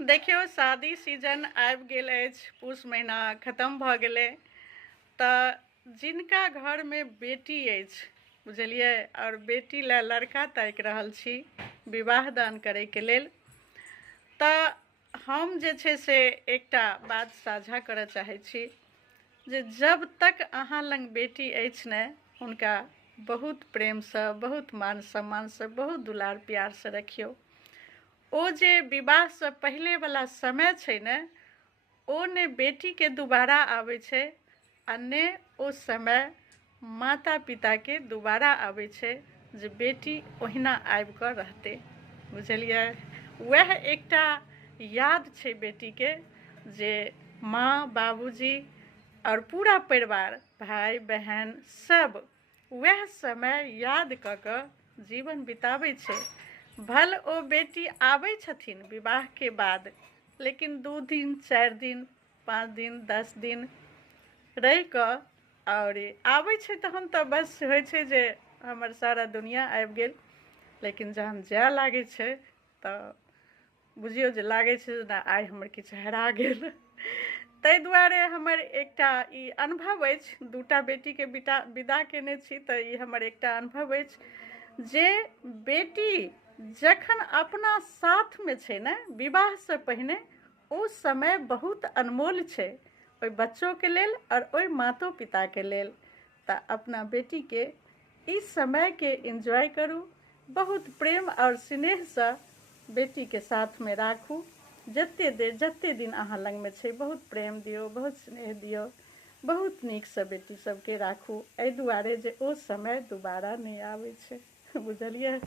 देखियो, शादी सीजन आबि गेल अछि, पूस महीना खत्म भऽ गेलै तऽ जिनका घरमे बेटी अछि, बुझलियै, आओर बेटी लए लड़का ताकि रहल छी विवाह दान करैके लेल, तऽ हम जे छै से एकटा बात साझा करऽ चाहै छी जे जब तक अहाँ लग बेटी अछि ने, हुनका बहुत प्रेमसँ, बहुत मान सम्मानसँ, बहुत दुलार प्यारसँ रखियौ। ओ जे विवाहसँ पहिलेवला समय छै ने, ओ ने बेटीके दुबारा आबै छै आ ने ओ समय माता पिताके दुबारा आबै छै जे बेटी ओहिना आबि कऽ रहतै, बुझलियै। वएह एकटा याद छै बेटीके जे माँ बाबूजी और पूरा परिवार, भाई बहन सब वएह समय याद कऽ कऽ जीवन बिताबै छै। भल ओ बेटी आबै छथिन विवाहके बाद, लेकिन 2 दिन 4 दिन 5 दिन 10 दिन रहि कऽ और आबै छै तहन तऽ बस होइ छै जे हमर सारा दुनिया आबि गेल, लेकिन जहन जाय लागै छै तऽ बुझियौ जे लागै छै जे आइ हमर किछु हेरा गेल। ताहि दुआरे हमर एकटा ई अनुभव अछि, 2टा बेटीके विदा केने छी तऽ ई हमर एकटा अनुभव अछि जे बेटी जखन अपना साथमे छै ने, विवाहसँ पहिने ओ समय बहुत अनमोल छै ओहि बच्चोके लेल और ओहि मातो पिताके लेल। तऽ अपना बेटीके ई समयके एंजॉय करू, बहुत प्रेम और स्नेहसँ बेटीके साथमे राखू। जते दिन अहाँ लगमे छै बहुत प्रेम दियौ, बहुत स्नेह दियौ, बहुत नीकसँ बेटी सबके राखू, एहि दुआरे जे ओ समय दुबारा नहि आबै छै, बुझलियै।